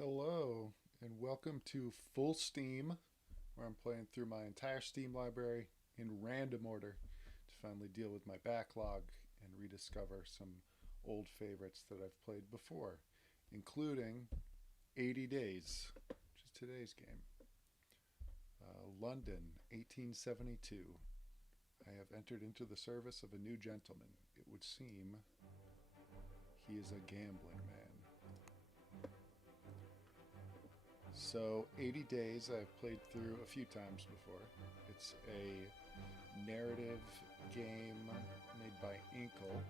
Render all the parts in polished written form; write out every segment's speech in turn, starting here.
Hello, and welcome to Full Steam, where I'm playing through my entire Steam library in random order to finally deal with my backlog and rediscover some old favorites that I've played before, including 80 Days, which is today's game. London, 1872. I have entered into the service of a new gentleman. It would seem he is a gambling man. So, 80 Days I've played through a few times before. It's a narrative game made by Inkle,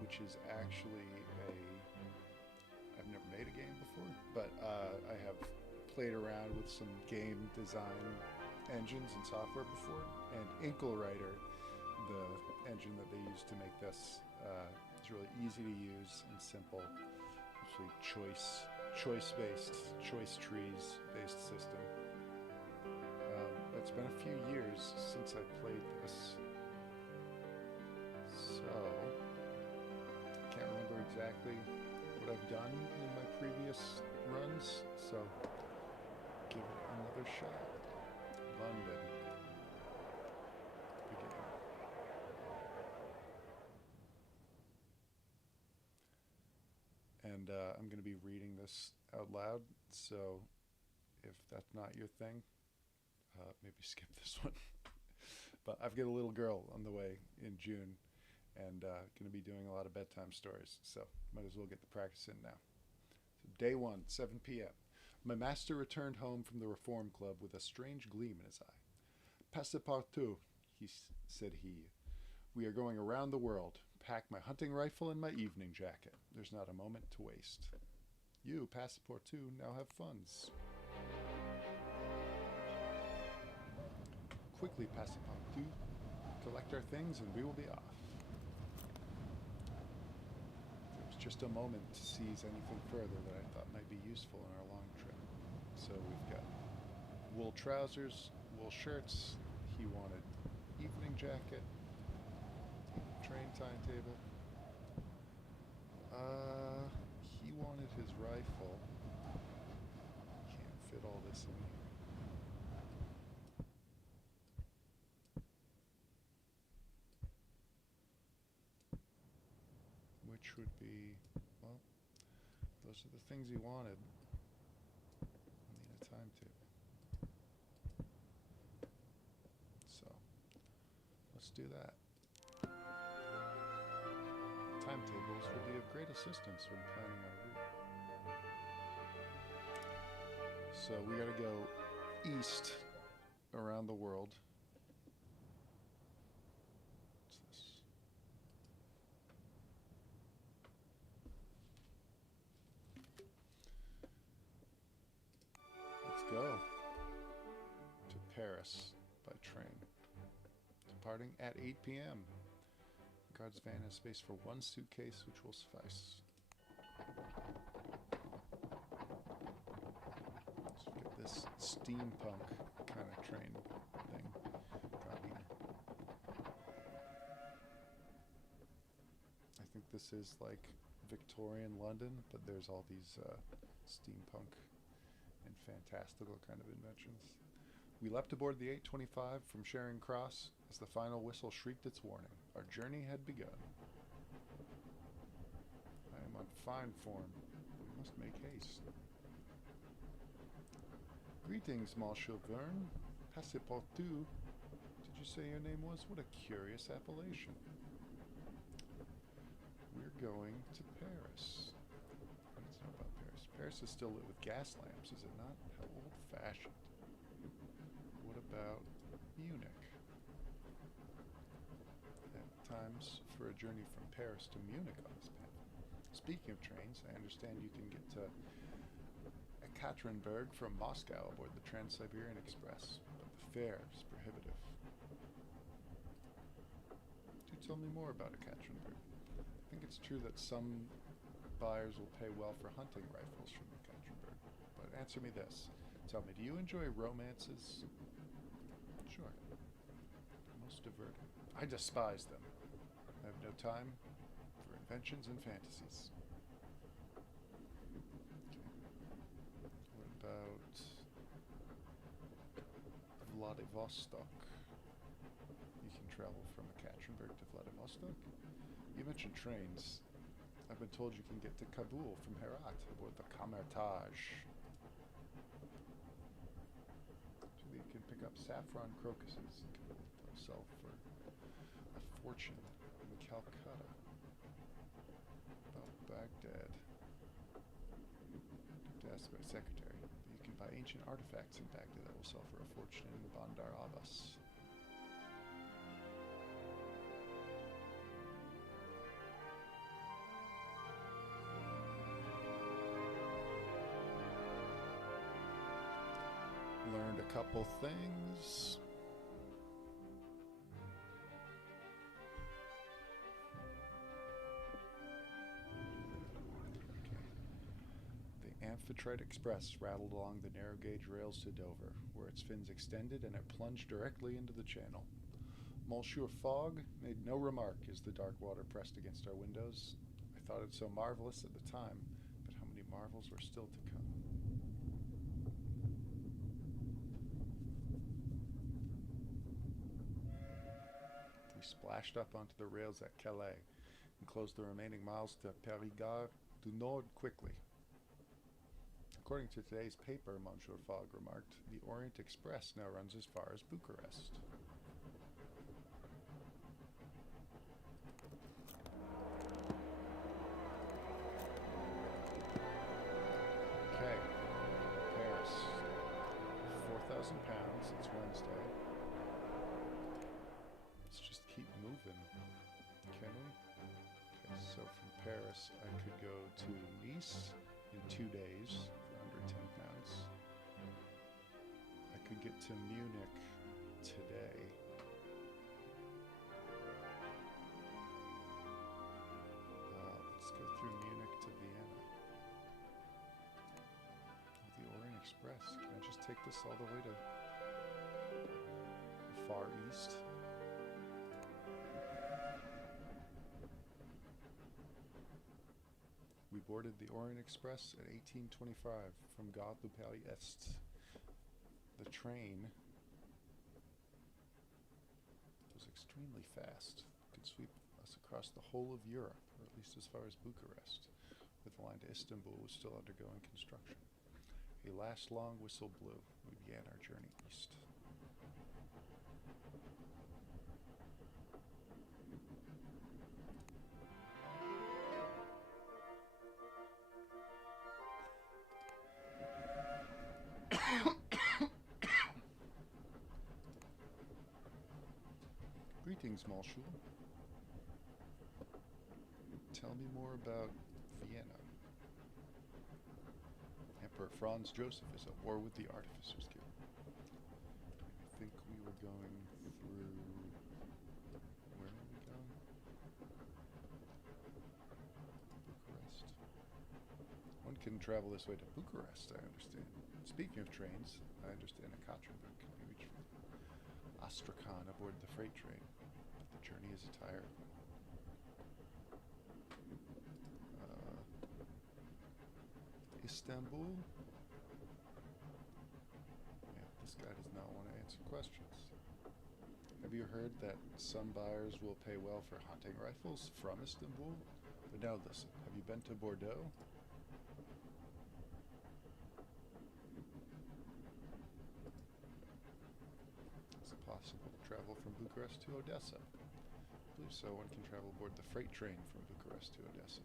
which is actually I've never made a game before, but I have played around with some game design engines and software before, and Inkle Writer, the engine that they use to make this, is really easy to use and simple. Actually, choice trees based system. It's been a few years since I played this, so I can't remember exactly what I've done in my previous runs. So give it another shot. London. Begin. And I'm going to be reading this out loud, so if that's not your thing, maybe skip this one. But I've got a little girl on the way in June, and going to be doing a lot of bedtime stories, so might as well get the practice in now. So day 1, 7 p.m. My master returned home from the Reform Club with a strange gleam in his eye. Passepartout, said he. We are going around the world. Pack my hunting rifle and my evening jacket. There's not a moment to waste. You, Passepartout, now have funds. Quickly, Passepartout. Collect our things and we will be off. There was just a moment to seize anything further that I thought might be useful in our long trip. So we've got wool trousers, wool shirts. He wanted evening jacket. Train timetable. He wanted his rifle. Can't fit all this in here. Which would be, well, those are the things he wanted. I need a timetable. So, let's do that. Timetables will be of great assistance when planning our route. So we gotta go east around the world. What's this? Let's go to Paris by train. Departing at 8 p.m. The guard's van has space for one suitcase, which will suffice. So we get this steampunk kind of train thing. Cabine. I think this is like Victorian London, but there's all these steampunk and fantastical kind of inventions. We leapt aboard the 825 from Charing Cross as the final whistle shrieked its warning. Our journey had begun. I am on fine form. We must make haste. Greetings, Monsieur Verne. Passepartout. Did you say your name was? What a curious appellation. We're going to Paris. What do you know about Paris? Paris is still lit with gas lamps, is it not? How old-fashioned. What about Munich? Times for a journey from Paris to Munich on this path. Speaking of trains, I understand you can get to Ekaterinburg from Moscow aboard the Trans-Siberian Express, but the fare is prohibitive. Do tell me more about Ekaterinburg. I think it's true that some buyers will pay well for hunting rifles from Ekaterinburg, but answer me this. Tell me, do you enjoy romances? Sure. Most diverting. I despise them. I have no time for inventions and fantasies. Vladivostok. You can travel from Ekaterinburg to Vladivostok. You mentioned trains. I've been told you can get to Kabul from Herat aboard the Kamertaj. So you can pick up saffron crocuses in Kabul. They'll sell for a fortune in Calcutta. About Baghdad. To ask my secretary. You can buy ancient artifacts in Baghdad that will sell for a fortune in Bandar Abbas. Learned a couple things. The Amphitrite Express rattled along the narrow gauge rails to Dover, where its fins extended and it plunged directly into the channel. Monsieur Fogg made no remark as the dark water pressed against our windows. I thought it so marvelous at the time, but how many marvels were still to come? Splashed up onto the rails at Calais and closed the remaining miles to Paris-Gare du Nord quickly. According to today's paper, Monsieur Fogg remarked, the Orient Express now runs as far as Bucharest. Okay, Paris. 4,000 pounds, it's Wednesday. Keep moving, can we? Okay, so from Paris I could go to Nice in 2 days for under 10 pounds. I could get to Munich today. Let's go through Munich to Vienna. Oh, the Orient Express. Can I just take this all the way to the Far East? We boarded the Orient Express at 18:25 from Gare du Paris Est. The train was extremely fast. It could sweep us across the whole of Europe, or at least as far as Bucharest, where the line to Istanbul was still undergoing construction. A last long whistle blew. We began our journey east. Greetings, Monsieur. Tell me more about Vienna. Emperor Franz Joseph is at war with the Artificers Guild. I think we were going through... Where are we going? Bucharest. One can travel this way to Bucharest, I understand. Speaking of trains, I understand Ekaterinburg can be reached from Astrakhan aboard the freight train. The journey is a tired one. Istanbul? Yeah, this guy does not want to answer questions. Have you heard that some buyers will pay well for hunting rifles from Istanbul? But now listen, have you been to Bordeaux? Is it possible to travel from Bucharest to Odessa? I believe so. One can travel aboard the freight train from Bucharest to Odessa.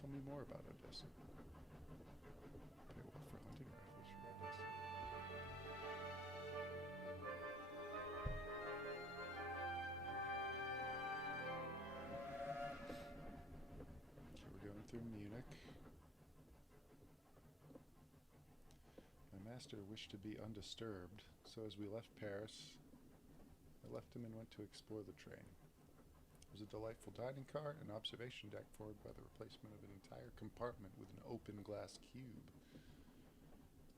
Tell me more about Odessa. Pay well for hunting rifles from Odessa. Okay, we're going through Munich. My master wished to be undisturbed, so as we left Paris, I left him and went to explore the train. It was a delightful dining car, an observation deck forward by the replacement of an entire compartment with an open glass cube.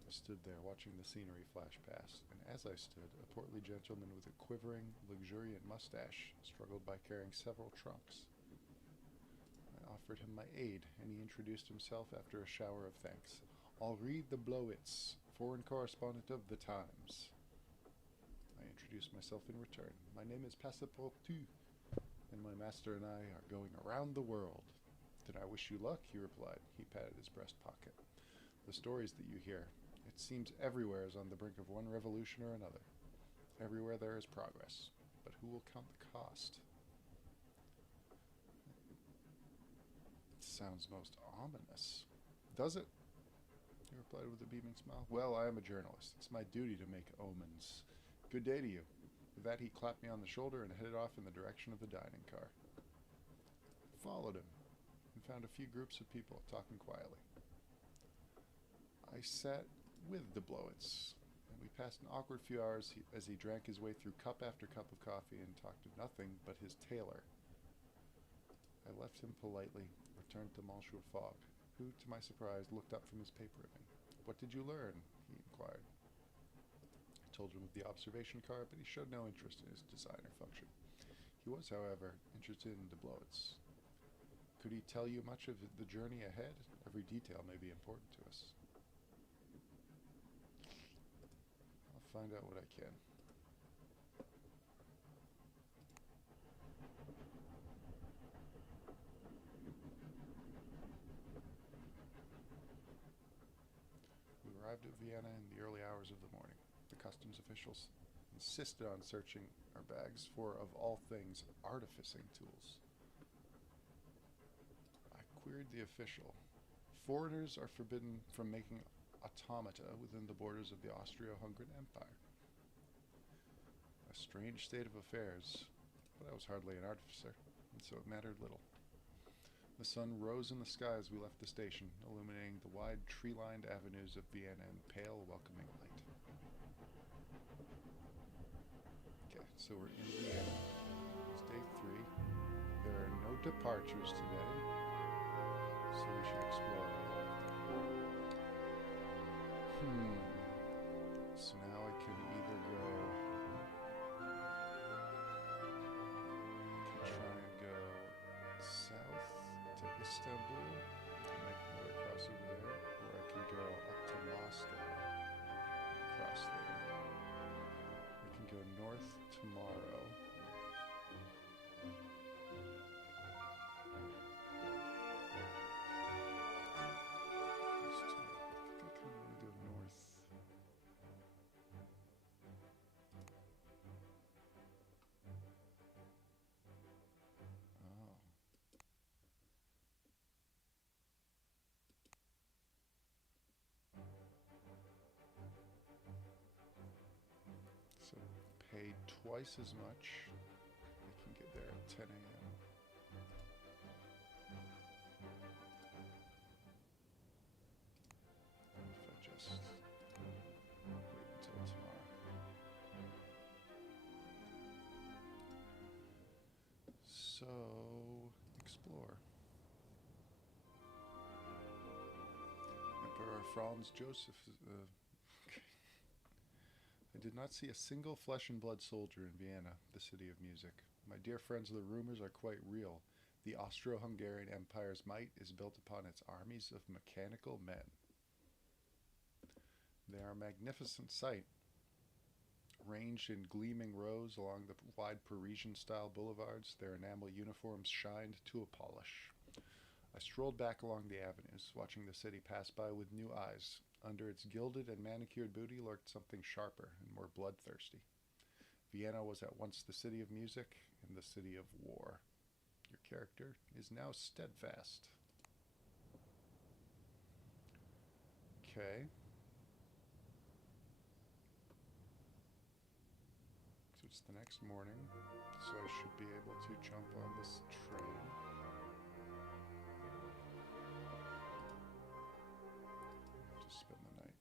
I stood there watching the scenery flash past, and as I stood, a portly gentleman with a quivering, luxuriant mustache struggled by carrying several trunks. I offered him my aid, and he introduced himself after a shower of thanks. Henri de Blowitz, foreign correspondent of The Times. I introduced myself in return. My name is Passepartout, and my master and I are going around the world. Then I wish you luck, he replied. He patted his breast pocket. The stories that you hear, it seems everywhere is on the brink of one revolution or another. Everywhere there is progress, but who will count the cost? It sounds most ominous. Does it? He replied with a beaming smile. Well, I am a journalist. It's my duty to make omens. Good day to you. With that, he clapped me on the shoulder and headed off in the direction of the dining car. I followed him and found a few groups of people talking quietly. I sat with the Blowitts, and we passed an awkward few hours as he drank his way through cup after cup of coffee and talked of nothing but his tailor. I left him politely, returned to Monsieur Fogg, who, to my surprise, looked up from his paper at me. What did you learn? He inquired. I told him of the observation car, but he showed no interest in his designer function. He was, however, interested in the Blowitts. Could he tell you much of the journey ahead? Every detail may be important to us. I'll find out what I can. We arrived at Vienna in the early hours of the morning. The customs officials insisted on searching our bags for, of all things, artificing tools. I queried the official. Foreigners are forbidden from making automata within the borders of the Austro-Hungarian Empire. A strange state of affairs, but I was hardly an artificer, and so it mattered little. The sun rose in the sky as we left the station, illuminating the wide tree-lined avenues of Vienna in pale, welcoming light. Okay, so we're in Vienna. It's day 3. There are no departures today, so we should explore. So now I can either go... I can try and go south to Istanbul and make my way across over there, or I can go up to Moscow and cross there. I can go north tomorrow. So pay twice as much. I can get there at 10 a.m. If I just wait until tomorrow. So, explore. Emperor Franz Joseph. I did not see a single flesh and blood soldier in Vienna, the city of music. My dear friends, the rumors are quite real. The Austro-Hungarian Empire's might is built upon its armies of mechanical men. They are a magnificent sight. Ranged in gleaming rows along the wide Parisian-style boulevards, their enamel uniforms shined to a polish. I strolled back along the avenues, watching the city pass by with new eyes. Under its gilded and manicured booty lurked something sharper and more bloodthirsty. Vienna was at once the city of music and the city of war. Your character is now steadfast. Okay. So it's the next morning, so I should be able to jump on this train. Spend the night.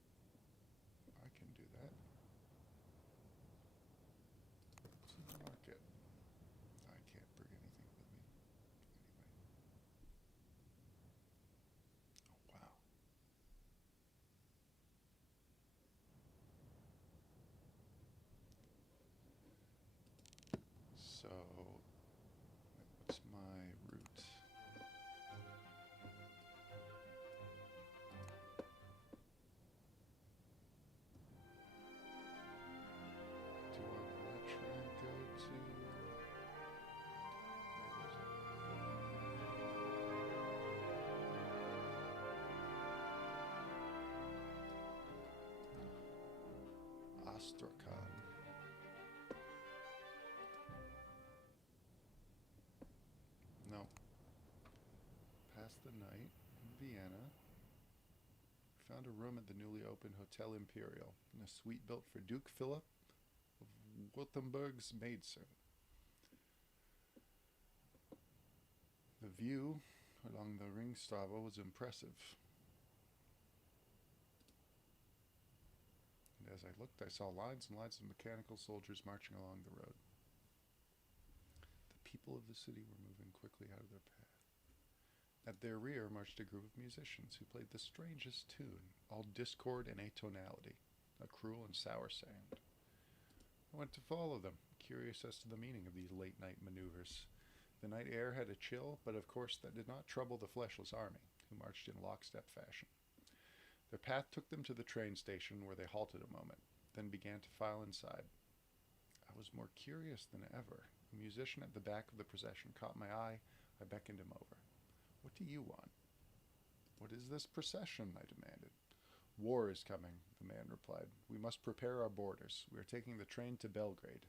I can do that. To the market. I can't bring anything with me. Anyway. Oh, wow. So, what's my Astrakhan. No. Passed the night in Vienna. Found a room at the newly opened Hotel Imperial in a suite built for Duke Philip of Württemberg's maidservant. The view along the Ringstraße was impressive. And as I looked, I saw lines and lines of mechanical soldiers marching along the road. The people of the city were moving quickly out of their path. At their rear marched a group of musicians who played the strangest tune, all discord and atonality, a cruel and sour sound. I went to follow them, curious as to the meaning of these late-night maneuvers. The night air had a chill, but of course that did not trouble the fleshless army, who marched in lockstep fashion. Their path took them to the train station, where they halted a moment, then began to file inside. I was more curious than ever. A musician at the back of the procession caught my eye. I beckoned him over. "What do you want?" "What is this procession?" I demanded. "War is coming," the man replied. "We must prepare our borders. We are taking the train to Belgrade.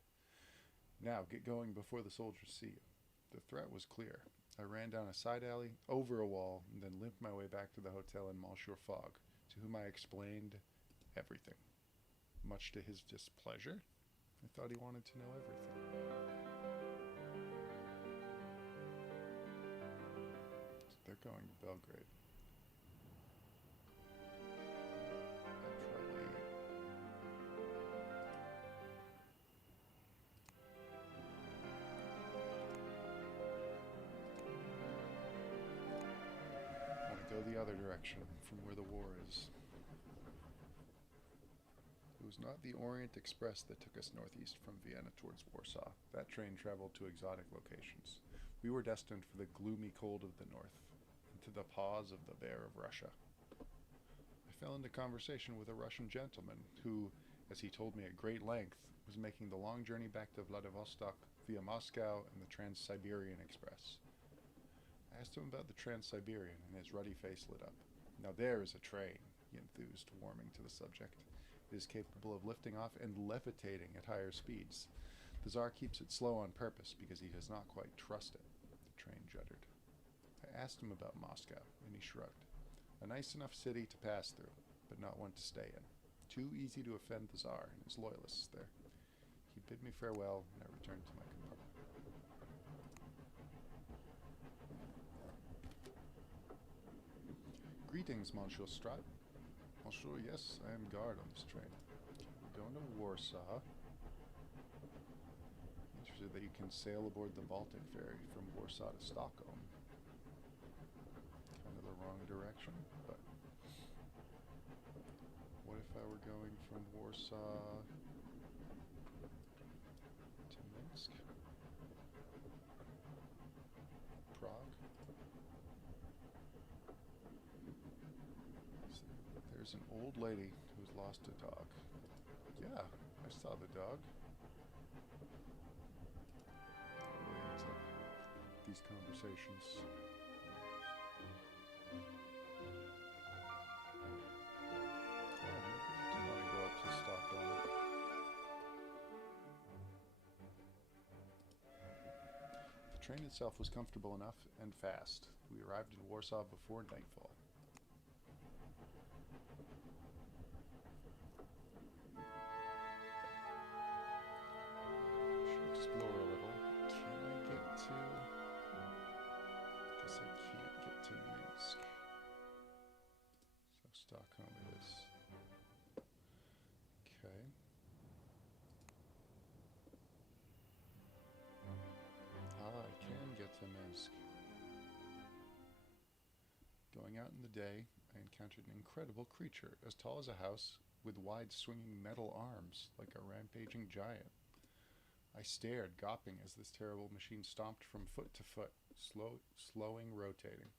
Now get going before the soldiers see you." The threat was clear. I ran down a side alley, over a wall, and then limped my way back to the hotel in Monsieur Fogg, to whom I explained everything. Much to his displeasure, I thought he wanted to know everything. So they're going to Belgrade. Go the other direction, from where the war is. It was not the Orient Express that took us northeast from Vienna towards Warsaw. That train traveled to exotic locations. We were destined for the gloomy cold of the north, into the paws of the bear of Russia. I fell into conversation with a Russian gentleman who, as he told me at great length, was making the long journey back to Vladivostok via Moscow and the Trans-Siberian Express. I asked him about the Trans-Siberian, and his ruddy face lit up. "Now there is a train," he enthused, warming to the subject. "It is capable of lifting off and levitating at higher speeds. The Tsar keeps it slow on purpose because he does not quite trust it." The train juddered. I asked him about Moscow, and he shrugged. "A nice enough city to pass through, but not one to stay in. Too easy to offend the Tsar and his loyalists there." He bid me farewell, and I returned to my compartment. "Greetings, Monsieur Strat." "Monsieur, yes, I am guard on this train. We're going to Warsaw." Interested that you can sail aboard the Baltic ferry from Warsaw to Stockholm. Kind of the wrong direction, but what if I were going from Warsaw to Minsk? Prague? There's an old lady who's lost a dog. Yeah, I saw the dog. I'm really into these conversations. I do want to go up to Stockholm. The train itself was comfortable enough and fast. We arrived in Warsaw before nightfall. Explore a little. Can I get to... I guess I can't get to Minsk. So Stockholm it is. Okay. I can get to Minsk. Going out in the day, I encountered an incredible creature, as tall as a house, with wide swinging metal arms, like a rampaging giant. I stared, gawping, as this terrible machine stomped from foot to foot, slowly rotating.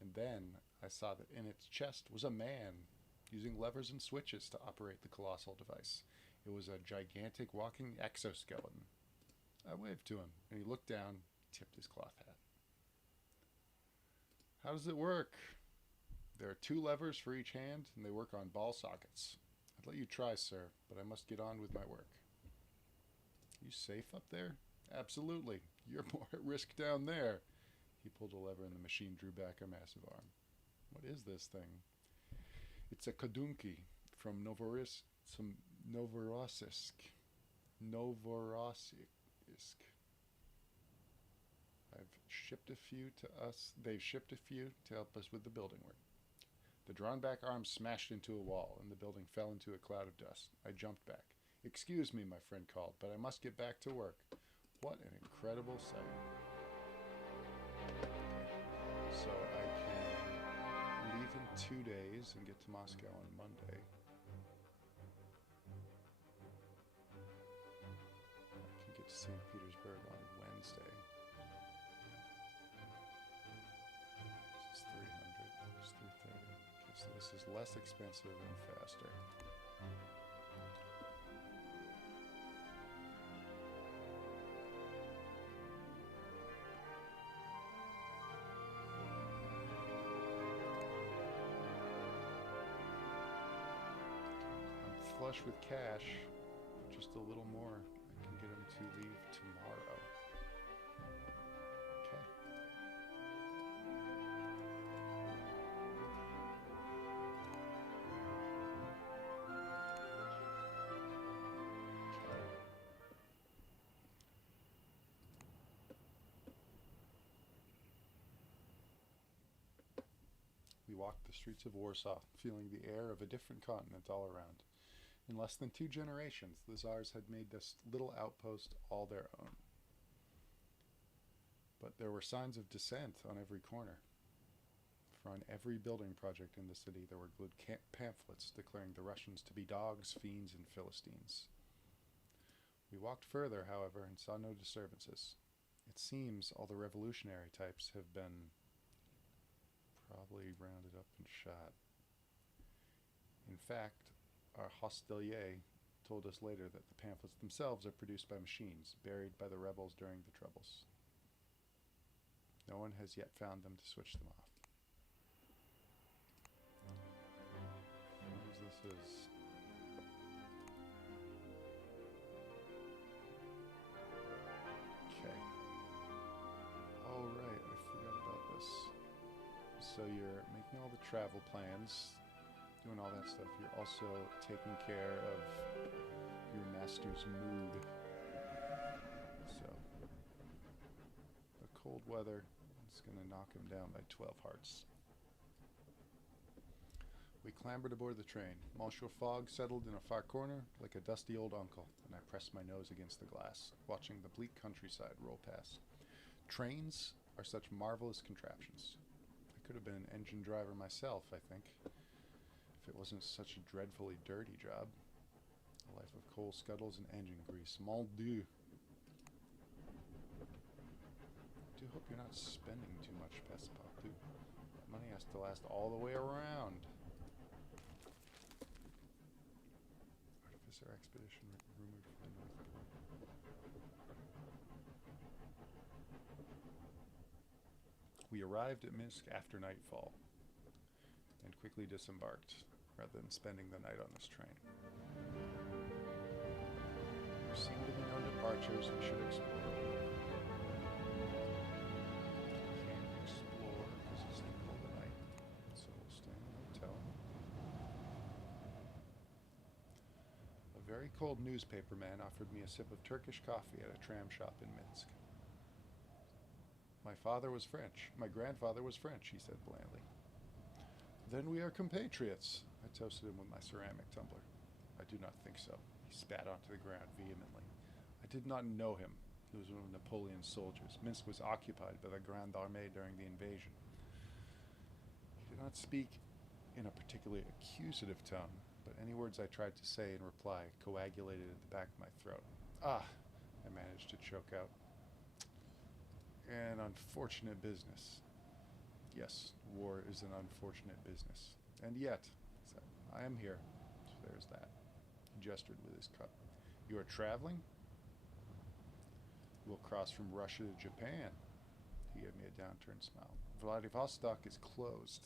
And then I saw that in its chest was a man, using levers and switches to operate the colossal device. It was a gigantic walking exoskeleton. I waved to him, and he looked down, tipped his cloth hat. "How does it work?" There are 2 levers for each hand, and they work on ball sockets. I'd let you try, sir, but I must get on with my work. You safe up there? Absolutely. You're more at risk down there. He pulled a lever and the machine drew back a massive arm. What is this thing? It's a kadunki from Novorossiysk. They've shipped a few to help us with the building work. The drawn back arm smashed into a wall and the building fell into a cloud of dust. I jumped back. Excuse me, my friend called, but I must get back to work. What an incredible sight. So I can leave in 2 days and get to Moscow on Monday. I can get to St. Petersburg on Wednesday. This is 300. This is 330. Okay, so this is less expensive and faster. Flush with cash, just a little more. I can get him to leave tomorrow. Okay. We walked the streets of Warsaw, feeling the air of a different continent all around. In less than 2 generations, the Tsars had made this little outpost all their own. But there were signs of dissent on every corner. For on every building project in the city, there were glued pamphlets declaring the Russians to be dogs, fiends, and Philistines. We walked further, however, and saw no disturbances. It seems all the revolutionary types have been probably rounded up and shot. In fact, our hostelier told us later that the pamphlets themselves are produced by machines, buried by the rebels during the Troubles. No one has yet found them to switch them off. Whose this is? Okay. Oh right, I forgot about this. So you're making all the travel plans, doing all that stuff. You're also taking care of your master's mood. So, the cold weather is going to knock him down by 12 hearts. We clambered aboard the train. Monsieur Fogg settled in a far corner like a dusty old uncle, and I pressed my nose against the glass, watching the bleak countryside roll past. Trains are such marvelous contraptions. I could have been an engine driver myself, I think, if it wasn't such a dreadfully dirty job. A life of coal scuttles and engine grease. Mon Dieu. I do hope you're not spending too much, Passepartout. That money has to last all the way around. Artificer expedition rumored from the North Pole. We arrived at Minsk after nightfall and quickly disembarked, rather than spending the night on this train. There seem to be no departures we should explore. We can't explore because it's the middle of the night, so we'll stay in the hotel. A very cold newspaper man offered me a sip of Turkish coffee at a tram shop in Minsk. My father was French. My grandfather was French, he said blandly. Then we are compatriots. I toasted him with my ceramic tumbler. I do not think so. He spat onto the ground vehemently. I did not know him. He was one of Napoleon's soldiers. Minsk was occupied by the Grande Armée during the invasion. He did not speak in a particularly accusative tone, but any words I tried to say in reply coagulated at the back of my throat. Ah, I managed to choke out. An unfortunate business. Yes, war is an unfortunate business. And yet, I am here. So there's that. He gestured with his cup. You are traveling? We'll cross from Russia to Japan. He gave me a downturned smile. Vladivostok is closed.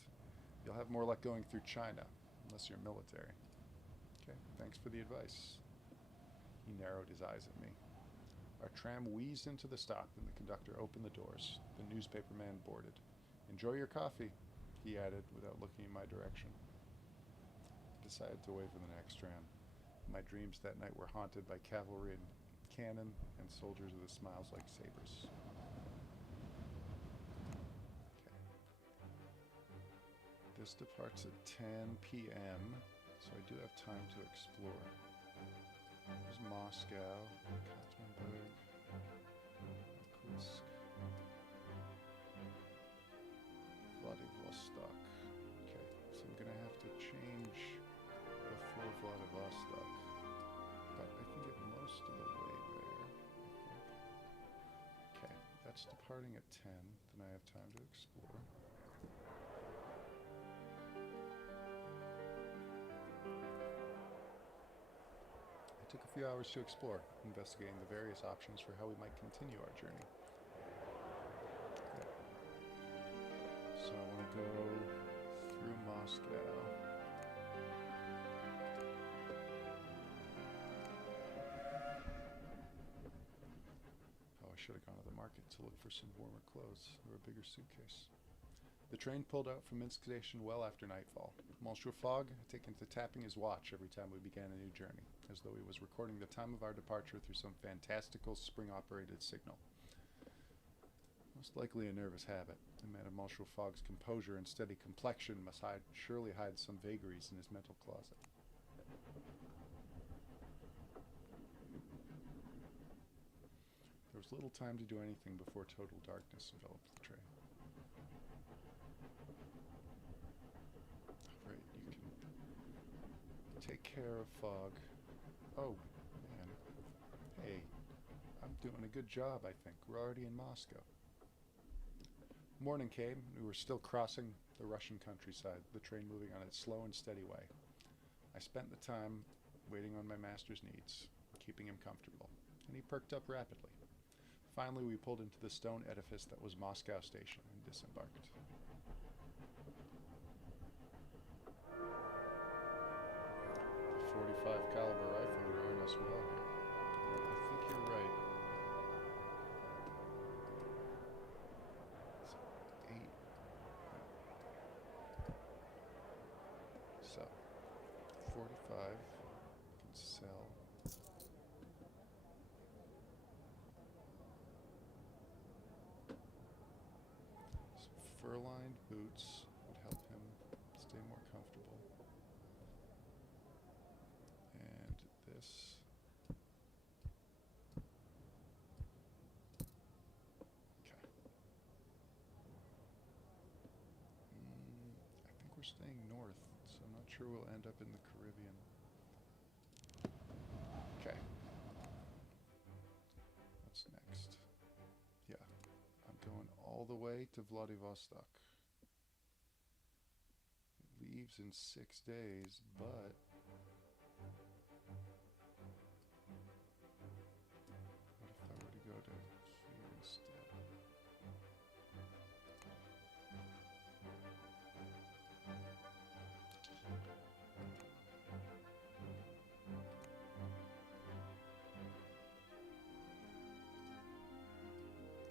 You'll have more luck going through China, unless you're military. Okay, thanks for the advice. He narrowed his eyes at me. Our tram wheezed into the stop, and the conductor opened the doors. The newspaper man boarded. Enjoy your coffee, he added, without looking in my direction. I decided to wait for the next tram. My dreams that night were haunted by cavalry and cannon and soldiers with smiles like sabers. Okay. This departs at 10 p.m., so I do have time to explore. There's Moscow, Katmandu, Irkutsk, Vladivostok. Okay, so I'm gonna have to change before Vladivostok, but I can get most of the way there, I think. Okay, that's departing at 10, then I have time to explore. It took a few hours to explore, investigating the various options for how we might continue our journey. Okay. So I want to go through Moscow. Oh, I should have gone to the market to look for some warmer clothes or a bigger suitcase. The train pulled out from Minsk Station well after nightfall. Monsieur Fogg had taken to tapping his watch every time we began a new journey, as though he was recording the time of our departure through some fantastical spring-operated signal. Most likely a nervous habit. A man of Monsieur Fogg's composure and steady complexion must surely hide some vagaries in his mental closet. There was little time to do anything before total darkness enveloped the train. Right, you can take care of Fogg. Oh, man. Hey, I'm doing a good job, I think. We're already in Moscow. Morning came, and we were still crossing the Russian countryside, the train moving on its slow and steady way. I spent the time waiting on my master's needs, keeping him comfortable, and he perked up rapidly. Finally, we pulled into the stone edifice that was Moscow Station and disembarked. The .45 caliber rifle would earn us well here. I think you're right. It's 8. So, 45 can sell. Some fur-lined boots would help him stay more comfortable. And this. Okay. I think we're staying north, so I'm not sure we'll end up in the Caribbean. Okay. What's next? Yeah, I'm going all the way to Vladivostok. It leaves in 6 days, but what if I were to go to here instead?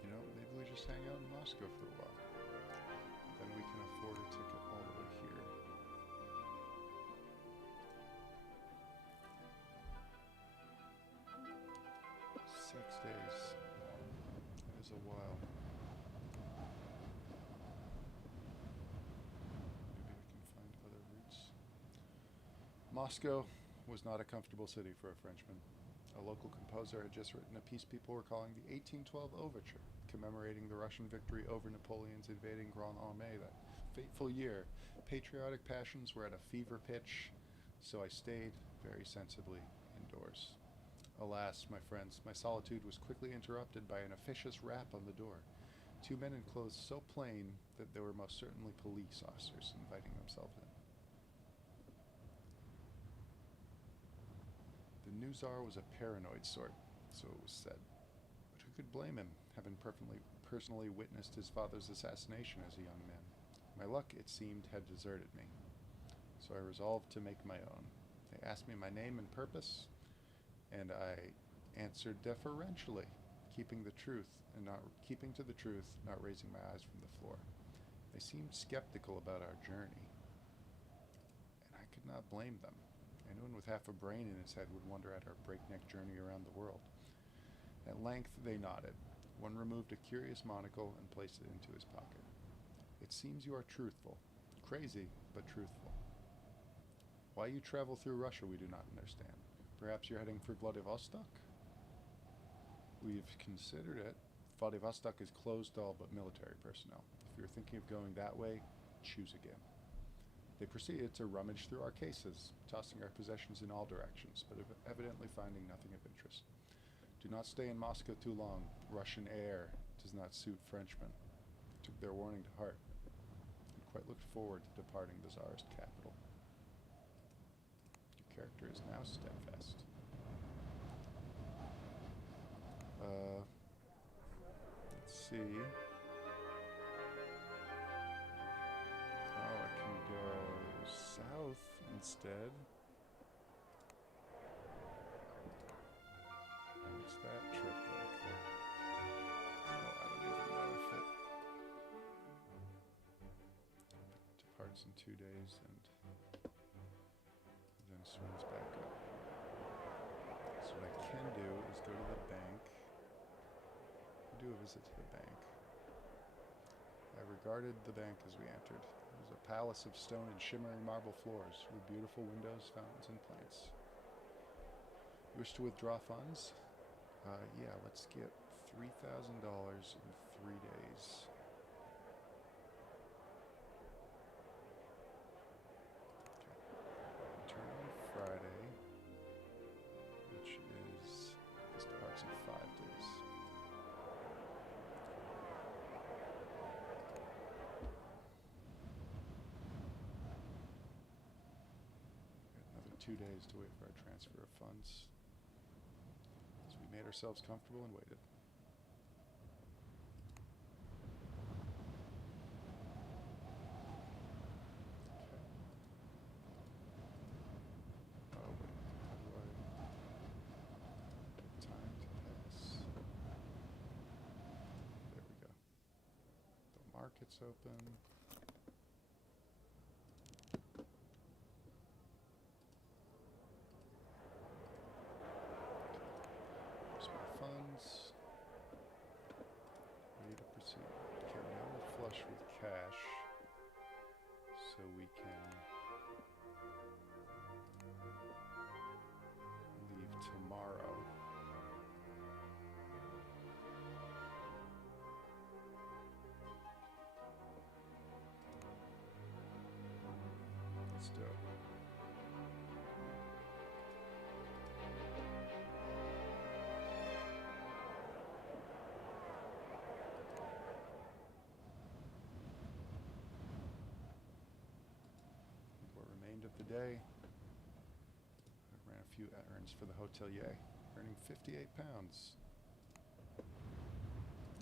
You know, maybe we just hang out in Moscow for a while. Then we can afford a ticket all the way here. Six days. That is a while. Maybe I can find other routes. Moscow was not a comfortable city for a Frenchman. A local composer had just written a piece people were calling the 1812 Overture, commemorating the Russian victory over Napoleon's invading Grand Armée that fateful year. Patriotic passions were at a fever pitch, so I stayed very sensibly indoors. Alas, my friends, my solitude was quickly interrupted by an officious rap on the door. 2 men in clothes so plain that they were most certainly police officers inviting themselves in. The new Tsar was a paranoid sort, so it was said. But who could blame him, having personally witnessed his father's assassination as a young man? My luck, it seemed, had deserted me, so I resolved to make my own. They asked me my name and purpose, and I answered deferentially, keeping to the truth, not raising my eyes from the floor. They seemed skeptical about our journey, and I could not blame them. Anyone with half a brain in his head would wonder at our breakneck journey around the world. At length they nodded. One removed a curious monocle and placed it into his pocket. It seems you are truthful. Crazy, but truthful. Why you travel through Russia we do not understand. Perhaps you're heading for Vladivostok? We've considered it. Vladivostok is closed to all but military personnel. If you're thinking of going that way, choose again. They proceeded to rummage through our cases, tossing our possessions in all directions, but evidently finding nothing of interest. Do not stay in Moscow too long. Russian air does not suit Frenchmen. I took their warning to heart, and quite looked forward to departing the Tsarist capital. Your character is now steadfast. Let's see. Oh, I can go south instead. What's that trip like? Oh, I don't even know if it departs in 2 days and then swings back up. So what I can do is go to the bank. Do a visit to the bank. I regarded the bank as we entered. It was a palace of stone and shimmering marble floors with beautiful windows, fountains, and plants. You wish to withdraw funds? Yeah, let's get $3,000 in 3 days. Okay. Return on Friday, which is, this departs in 5 days. Another 2 days to wait for our transfer of funds. So we made ourselves comfortable and waited. Okay. Oh wait, how do I get time to pass? There we go. The market's open. Funds. Ready to proceed. Okay, now we're flush with cash, so we can leave tomorrow. Let's do it. Of the day, I ran a few errands for the hotelier, earning 58 pounds.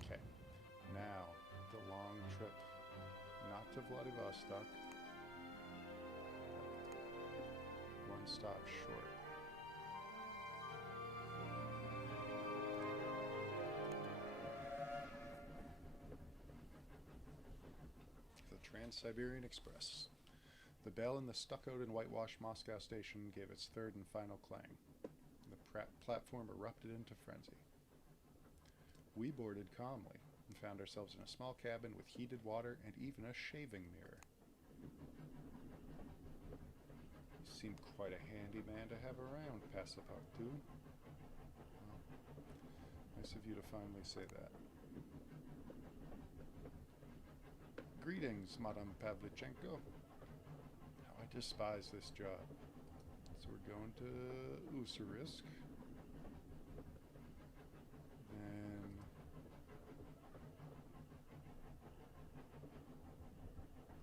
Okay, now the long trip, not to Vladivostok, one stop short. The Trans-Siberian Express. The bell in the stuccoed and whitewashed Moscow station gave its third and final clang. The platform erupted into frenzy. We boarded calmly and found ourselves in a small cabin with heated water and even a shaving mirror. He seemed quite a handy man to have around, Passepartout. Well, nice of you to finally say that. Greetings, Madame Pavlichenko. I despise this job. So we're going to Usurisk. Then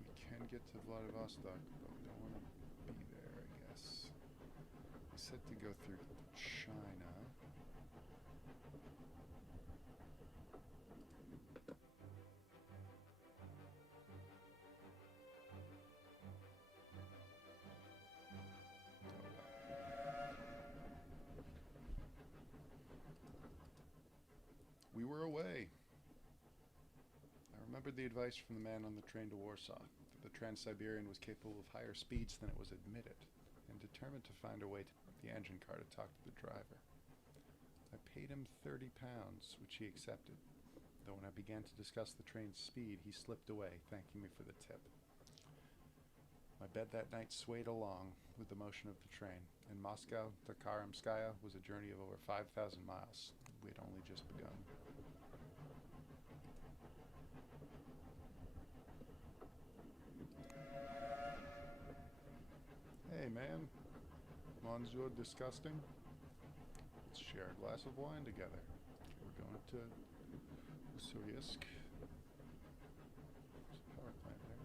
we can get to Vladivostok, but we don't want to be there, I guess. We said to go through China. remembered the advice from the man on the train to Warsaw, that the Trans-Siberian was capable of higher speeds than it was admitted, and determined to find a way to the engine car to talk to the driver. I paid him £30, which he accepted, though when I began to discuss the train's speed, he slipped away, thanking me for the tip. My bed that night swayed along with the motion of the train, and Moscow to Karamskaya was a journey of over 5,000 miles. We had only just begun. Hey man, Monsieur Disgusting. Let's share a glass of wine together. We're going to Soysk. There's a power plant there.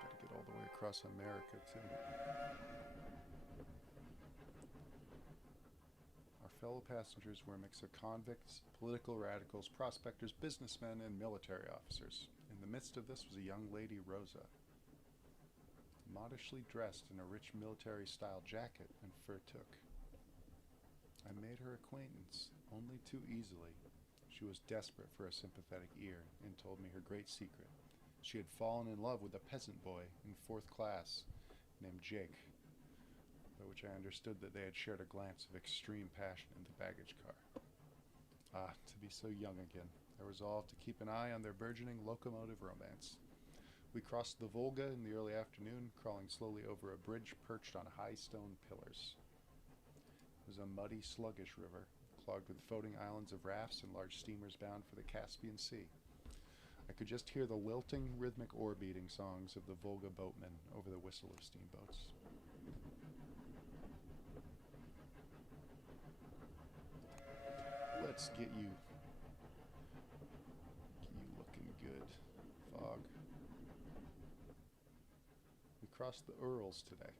Gotta get all the way across America too. Our fellow passengers were a mix of convicts, political radicals, prospectors, businessmen, and military officers. In the midst of this was a young lady, Rosa, modishly dressed in a rich military-style jacket and fur toque. I made her acquaintance, only too easily. She was desperate for a sympathetic ear and told me her great secret. She had fallen in love with a peasant boy in 4th class named Jake, by which I understood that they had shared a glance of extreme passion in the baggage car. Ah, to be so young again. I resolved to keep an eye on their burgeoning locomotive romance. We crossed the Volga in the early afternoon, crawling slowly over a bridge perched on high stone pillars. It was a muddy, sluggish river, clogged with floating islands of rafts and large steamers bound for the Caspian Sea. I could just hear the lilting, rhythmic oar-beating songs of the Volga boatmen over the whistle of steamboats. Let's get you looking good, Fog. We crossed the Urals today.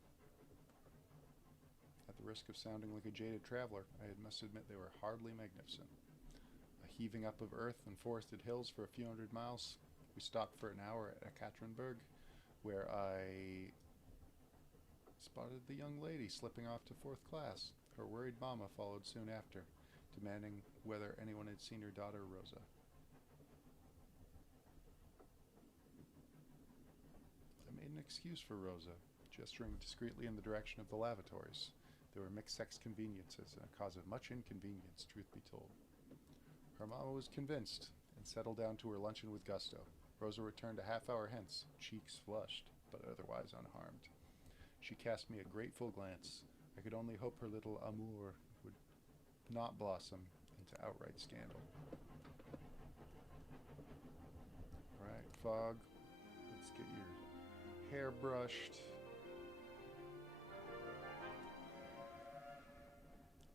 At the risk of sounding like a jaded traveler, I must admit they were hardly magnificent. A heaving up of earth and forested hills for a few hundred miles, we stopped for an hour at Ekaterinburg, where I spotted the young lady slipping off to 4th class. Her worried mama followed soon after, demanding whether anyone had seen her daughter, Rosa. I made an excuse for Rosa, gesturing discreetly in the direction of the lavatories. They were mixed-sex conveniences, and a cause of much inconvenience, truth be told. Her mama was convinced, and settled down to her luncheon with gusto. Rosa returned a half-hour hence, cheeks flushed, but otherwise unharmed. She cast me a grateful glance. I could only hope her little amour would not blossom into outright scandal. Alright, Fog, let's get your hair brushed.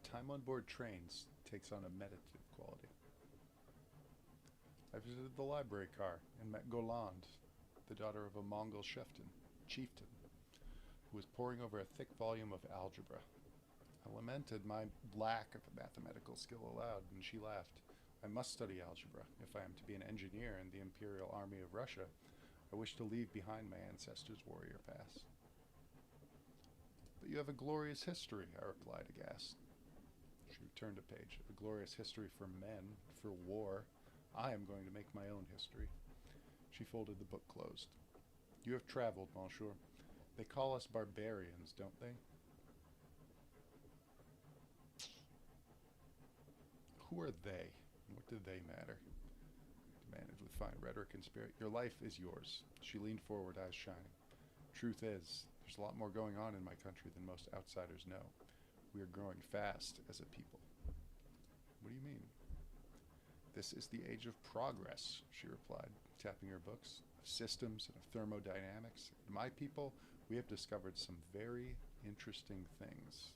Time on board trains takes on a meditative quality. I visited the library car and met Goland, the daughter of a Mongol chieftain, who was poring over a thick volume of algebra. I lamented my lack of mathematical skill aloud, and she laughed. I must study algebra if I am to be an engineer in the Imperial Army of Russia. I wish to leave behind my ancestors' warrior past. But you have a glorious history, I replied aghast. She turned a page. A glorious history for men, for war. I am going to make my own history. She folded the book closed. You have traveled, monsieur. They call us barbarians, don't they? Who are they? What do they matter? Demanded with fine rhetoric and spirit. Your life is yours. She leaned forward, eyes shining. Truth is, there's a lot more going on in my country than most outsiders know. We are growing fast as a people. What do you mean? This is the age of progress, she replied, tapping her books, of systems and of thermodynamics. In my people, we have discovered some very interesting things.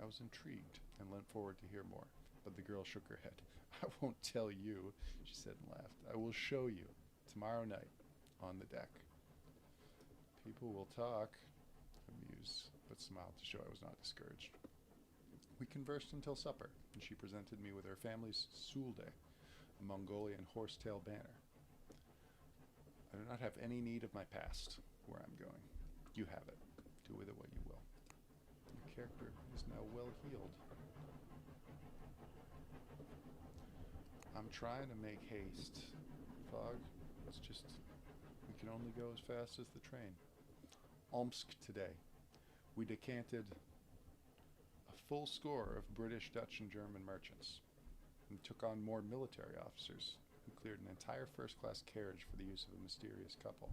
I was intrigued and leant forward to hear more, but the girl shook her head. I won't tell you, she said and laughed. I will show you tomorrow night on the deck. People will talk, amused, but smiled to show I was not discouraged. We conversed until supper, and she presented me with her family's sulde, a Mongolian horsetail banner. I do not have any need of my past, where I'm going. You have it. Do with it what you will. character is now well healed. I'm trying to make haste, Fog. It's just, we can only go as fast as the train. Omsk today. We decanted a full score of British, Dutch, and German merchants, and took on more military officers who cleared an entire first-class carriage for the use of a mysterious couple.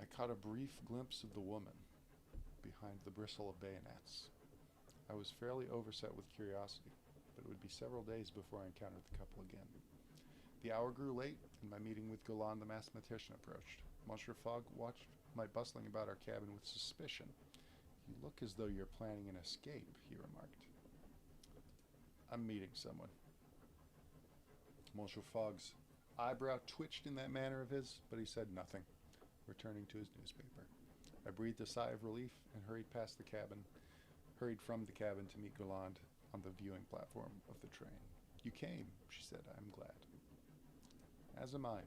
I caught a brief glimpse of the woman behind the bristle of bayonets. I was fairly overset with curiosity, but it would be several days before I encountered the couple again. The hour grew late, and my meeting with Golan the mathematician approached. Monsieur Fogg watched my bustling about our cabin with suspicion. You look as though you're planning an escape, he remarked. I'm meeting someone. Monsieur Fogg's eyebrow twitched in that manner of his, but he said nothing, returning to his newspaper. I breathed a sigh of relief and hurried from the cabin to meet Golan on the viewing platform of the train. You came, she said. I'm glad. As am I.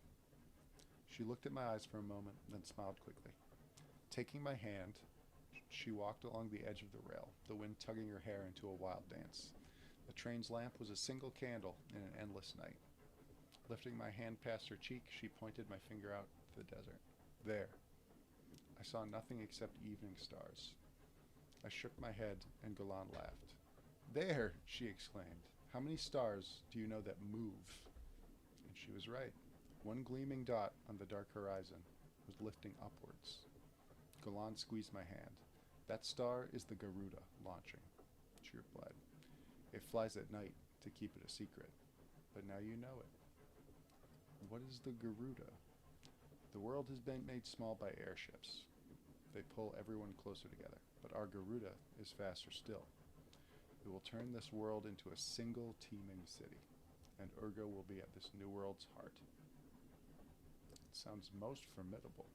She looked at my eyes for a moment, then smiled quickly. Taking my hand, she walked along the edge of the rail, the wind tugging her hair into a wild dance. The train's lamp was a single candle in an endless night. Lifting my hand past her cheek, she pointed my finger out to the desert. There. I saw nothing except evening stars. I shook my head, and Golan laughed. There, she exclaimed. How many stars do you know that move? And she was right. One gleaming dot on the dark horizon was lifting upwards. Golan squeezed my hand. That star is the Garuda launching, she replied. It flies at night to keep it a secret, but now you know it. What is the Garuda? The world has been made small by airships. They pull everyone closer together, but our Garuda is faster still. It will turn this world into a single teeming city, and Urgo will be at this new world's heart. It sounds most formidable.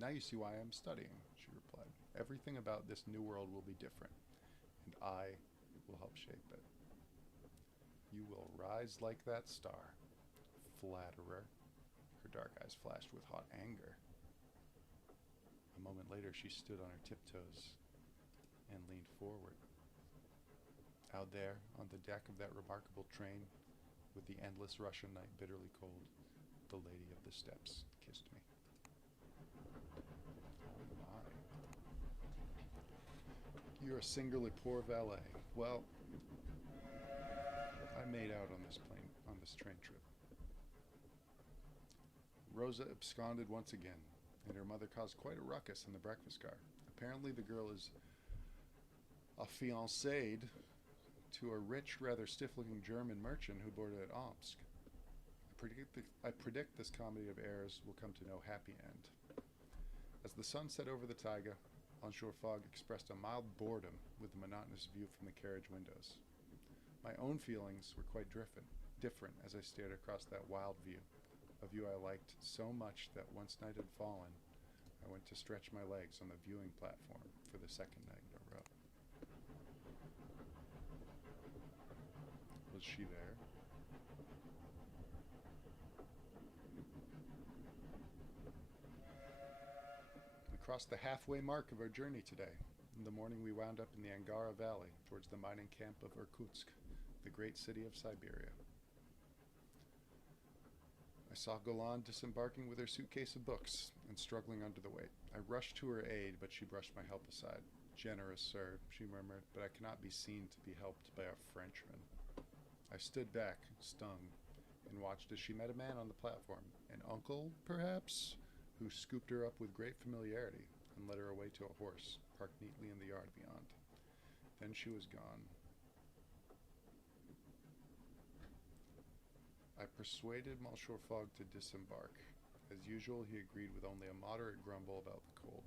Now you see why I am studying, she replied. Everything about this new world will be different, and I will help shape it. You will rise like that star, flatterer. Her dark eyes flashed with hot anger. A moment later, she stood on her tiptoes and leaned forward. Out there, on the deck of that remarkable train, with the endless Russian night bitterly cold, the Lady of the Steppes kissed me. Oh my. You're a singularly poor valet. Well, I made out on this train trip. Rosa absconded once again, and her mother caused quite a ruckus in the breakfast car. Apparently the girl is affianced to a rich, rather stiff-looking German merchant who boarded at Omsk. I predict this comedy of errors will come to no happy end. As the sun set over the taiga, Monsieur Fogg expressed a mild boredom with the monotonous view from the carriage windows. My own feelings were quite different as I stared across that wild view, a view I liked so much that once night had fallen, I went to stretch my legs on the viewing platform for the second night in a row. Was she there? We crossed the halfway mark of our journey today. In the morning we wound up in the Angara Valley towards the mining camp of Irkutsk, the great city of Siberia. I saw Golan disembarking with her suitcase of books and struggling under the weight. I rushed to her aid, but she brushed my help aside. Generous sir, she murmured, but I cannot be seen to be helped by a Frenchman. I stood back, stung, and watched as she met a man on the platform, an uncle, perhaps, who scooped her up with great familiarity and led her away to a horse parked neatly in the yard beyond. Then she was gone. I persuaded Monsieur Fogg to disembark. As usual, he agreed with only a moderate grumble about the cold.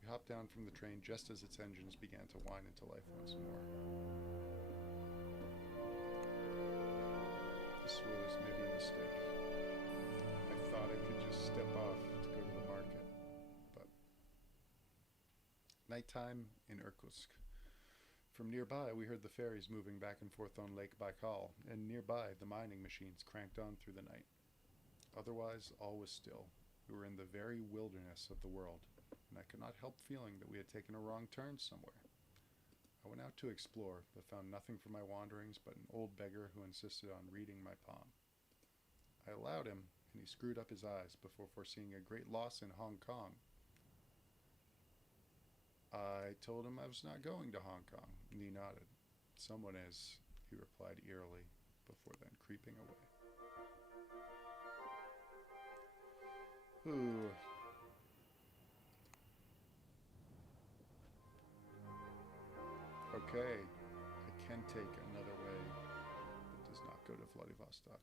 We hopped down from the train just as its engines began to whine into life once more. This was maybe a mistake. I thought I could just step off to go to the market, but... Nighttime in Irkutsk. From nearby, we heard the ferries moving back and forth on Lake Baikal, and nearby, the mining machines cranked on through the night. Otherwise, all was still. We were in the very wilderness of the world, and I could not help feeling that we had taken a wrong turn somewhere. I went out to explore, but found nothing for my wanderings but an old beggar who insisted on reading my palm. I allowed him, and he screwed up his eyes before foreseeing a great loss in Hong Kong. I told him I was not going to Hong Kong, and he nodded. Someone is, he replied eerily, before then creeping away. Ooh. Okay, I can take another way that does not go to Vladivostok.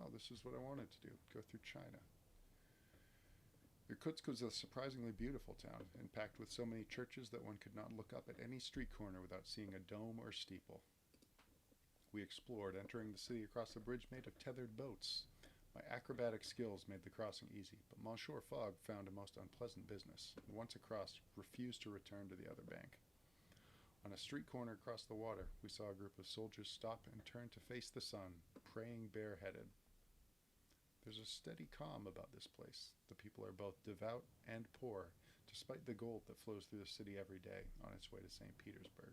Oh, this is what I wanted to do, go through China. Irkutsk was a surprisingly beautiful town, and packed with so many churches that one could not look up at any street corner without seeing a dome or steeple. We explored, entering the city across a bridge made of tethered boats. My acrobatic skills made the crossing easy, but Monsieur Fogg found a most unpleasant business, and once across, refused to return to the other bank. On a street corner across the water, we saw a group of soldiers stop and turn to face the sun, praying bareheaded. There's a steady calm about this place. The people are both devout and poor, despite the gold that flows through the city every day on its way to St. Petersburg.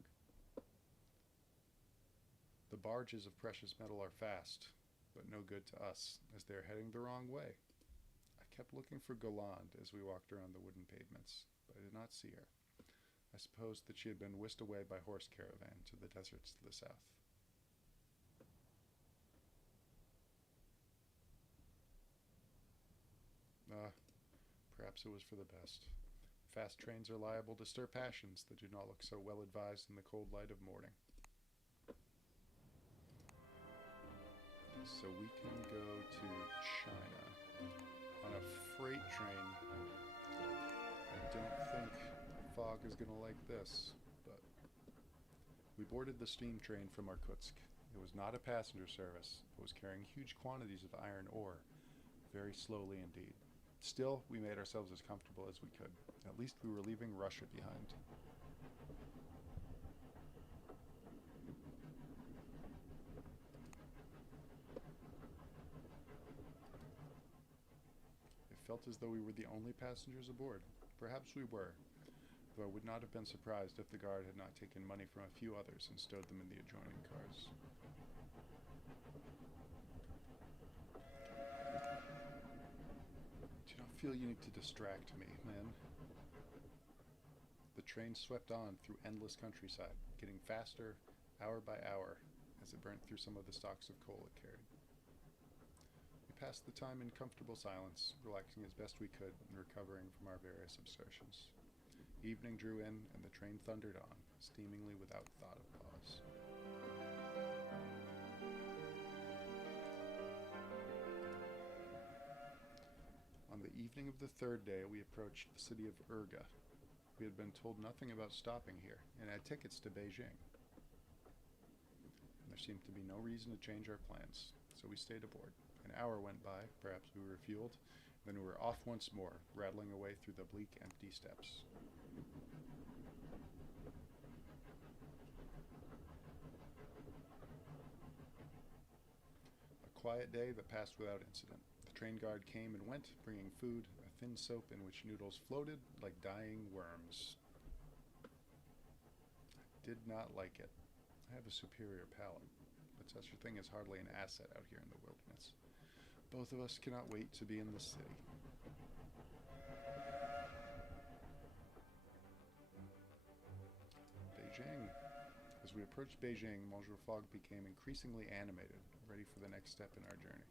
The barges of precious metal are fast, but no good to us, as they are heading the wrong way. I kept looking for Galande as we walked around the wooden pavements, but I did not see her. I supposed that she had been whisked away by horse caravan to the deserts to the south. Perhaps it was for the best. Fast trains are liable to stir passions that do not look so well advised in the cold light of morning. So we can go to China on a freight train. I don't think Fogg is going to like this, but we boarded the steam train from Irkutsk. It was not a passenger service, but was carrying huge quantities of iron ore, very slowly indeed. Still, we made ourselves as comfortable as we could. At least we were leaving Russia behind. It felt as though we were the only passengers aboard. Perhaps we were, though I would not have been surprised if the guard had not taken money from a few others and stowed them in the adjoining cars. Feel you need to distract me, man. The train swept on through endless countryside, getting faster hour by hour as it burnt through some of the stocks of coal it carried. We passed the time in comfortable silence, relaxing as best we could and recovering from our various exertions. Evening drew in and the train thundered on, steamingly without thought of pause. On the evening of the third day, we approached the city of Urga. We had been told nothing about stopping here, and had tickets to Beijing. There seemed to be no reason to change our plans, so we stayed aboard. An hour went by, perhaps we were refueled, then we were off once more, rattling away through the bleak, empty steppes. A quiet day that passed without incident. The train guard came and went, bringing food, a thin soap in which noodles floated like dying worms. I did not like it. I have a superior palate, but such a thing is hardly an asset out here in the wilderness. Both of us cannot wait to be in the city. Beijing. As we approached Beijing, Monsieur Fogg became increasingly animated, ready for the next step in our journey.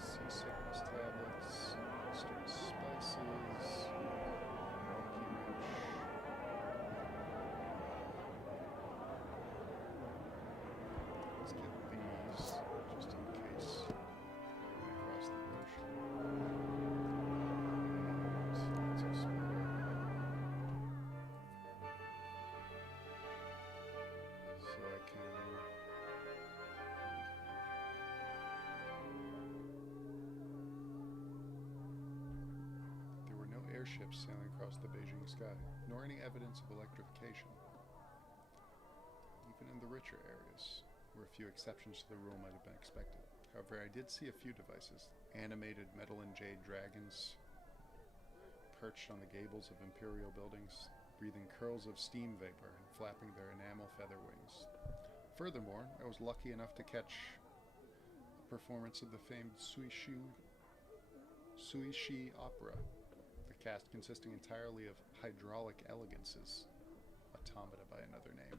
Seasickness tablets, mustard spices, Milky Ridge. Let's get these just in case we cross the ocean. And let's explore. So I can airships sailing across the Beijing sky, nor any evidence of electrification, even in the richer areas, where a few exceptions to the rule might have been expected. However, I did see a few devices, animated metal and jade dragons perched on the gables of imperial buildings, breathing curls of steam vapor and flapping their enamel feather wings. Furthermore, I was lucky enough to catch a performance of the famed Suishi opera, the cast consisting entirely of hydraulic elegances, automata by another name.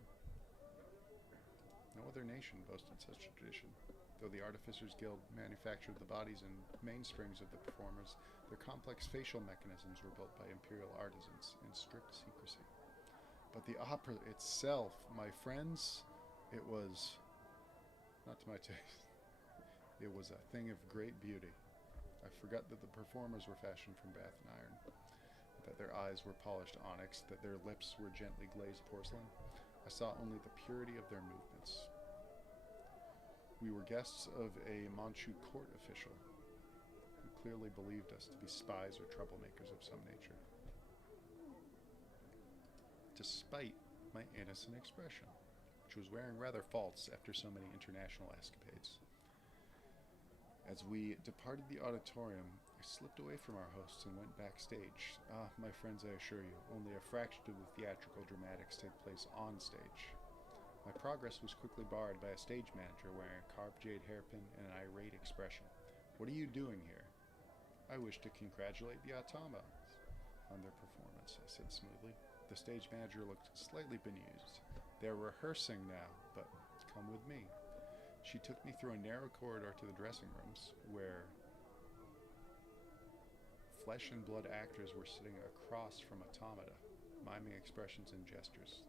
No other nation boasted such a tradition. Though the Artificers Guild manufactured the bodies and mainsprings of the performers, their complex facial mechanisms were built by imperial artisans in strict secrecy. But the opera itself, my friends, it was not to my taste. It was a thing of great beauty. I forgot that the performers were fashioned from bath and iron, that their eyes were polished onyx, that their lips were gently glazed porcelain. I saw only the purity of their movements. We were guests of a Manchu court official who clearly believed us to be spies or troublemakers of some nature, despite my innocent expression, which was wearing rather false after so many international escapades. As we departed the auditorium, I slipped away from our hosts and went backstage. My friends, I assure you, only a fraction of the theatrical dramatics take place on stage. My progress was quickly barred by a stage manager wearing a carved jade hairpin and an irate expression. "What are you doing here?" "I wish to congratulate the automats on their performance," I said smoothly. The stage manager looked slightly bemused. "They're rehearsing now, but come with me." She took me through a narrow corridor to the dressing rooms, where flesh and blood actors were sitting across from automata, miming expressions and gestures.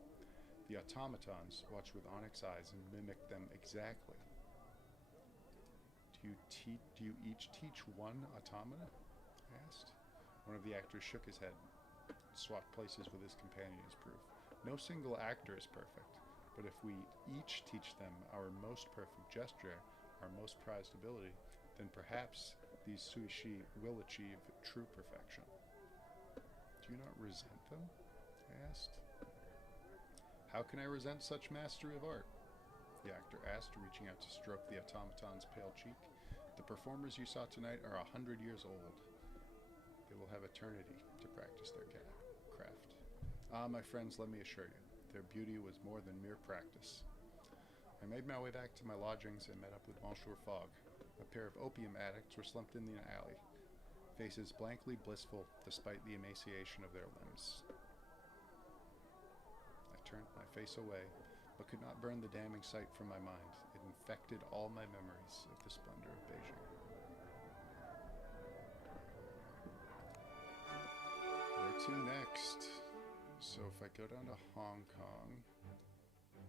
The automatons watched with onyx eyes and mimicked them exactly. Do you each teach one automata?" I asked. One of the actors shook his head and swapped places with his companion as proof. "No single actor is perfect. But if we each teach them our most perfect gesture, our most prized ability, then perhaps these Suishi will achieve true perfection." "Do you not resent them?" I asked. "How can I resent such mastery of art?" the actor asked, reaching out to stroke the automaton's pale cheek. "The performers you saw tonight are 100 years old. They will have eternity to practice their craft. My friends, let me assure you, their beauty was more than mere practice." I made my way back to my lodgings and met up with Monsieur Fogg. A pair of opium addicts were slumped in the alley, faces blankly blissful despite the emaciation of their limbs. I turned my face away, but could not burn the damning sight from my mind. It infected all my memories of the splendor of Beijing. Where to next? So if I go down to Hong Kong, I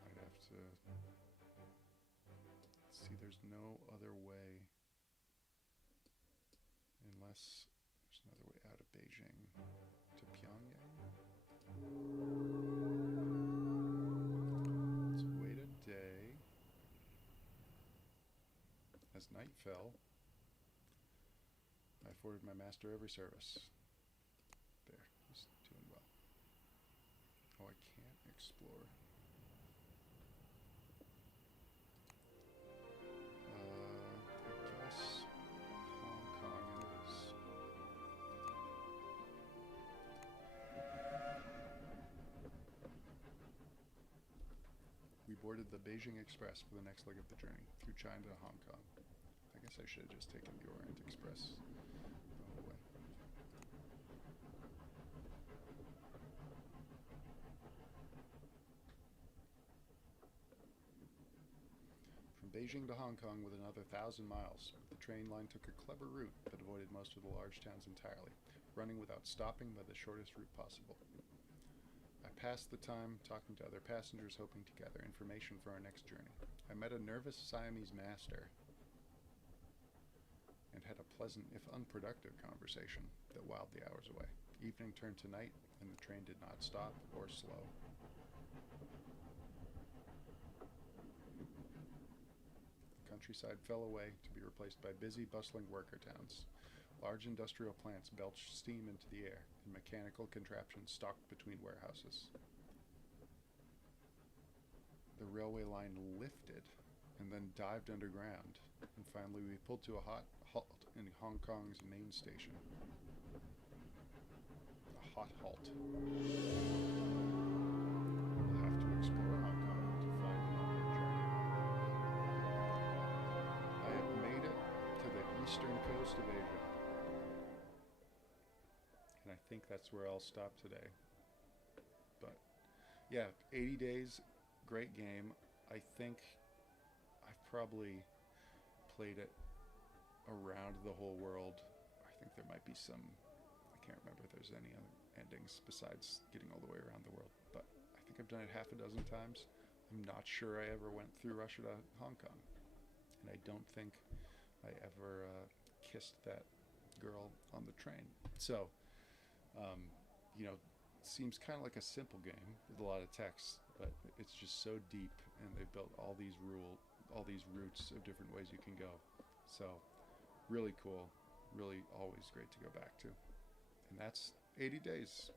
might have to see. There's no other way, unless there's another way out of Beijing to Pyongyang. Let's wait a day. As night fell, I afforded my master every service. There, he's doing well. Oh, I can't explore. I guess Hong Kong it is. We boarded the Beijing Express for the next leg of the journey, through China to Hong Kong. I guess I should have just taken the Orient Express the whole way. From Beijing to Hong Kong with another 1,000 miles, the train line took a clever route that avoided most of the large towns entirely, running without stopping by the shortest route possible. I passed the time talking to other passengers, hoping to gather information for our next journey. I met a nervous Siamese master and had a pleasant, if unproductive, conversation that whiled the hours away. Evening turned to night, and the train did not stop or slow. The countryside fell away to be replaced by busy, bustling worker towns. Large industrial plants belch steam into the air, and mechanical contraptions stalked between warehouses. The railway line lifted and then dived underground, and finally we pulled to a hot halt in Hong Kong's main station. A hot halt. We'll have to explore Hong Kong to find the onward journey. I have made it to the eastern coast of Asia. And I think that's where I'll stop today. But yeah, 80 days, great game. I think I've probably played it around the whole world. I think there might be some, I can't remember if there's any other endings besides getting all the way around the world. But I think I've done it half a dozen times. I'm not sure I ever went through Russia to Hong Kong. And I don't think I ever kissed that girl on the train. So, you know, seems kind of like a simple game with a lot of text, but it's just so deep, and they've built all these routes of different ways you can go. So, really cool, really always great to go back to. And that's 80 days.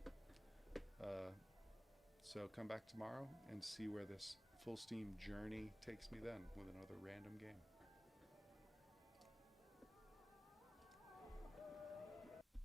So come back tomorrow and see where this full steam journey takes me then with another random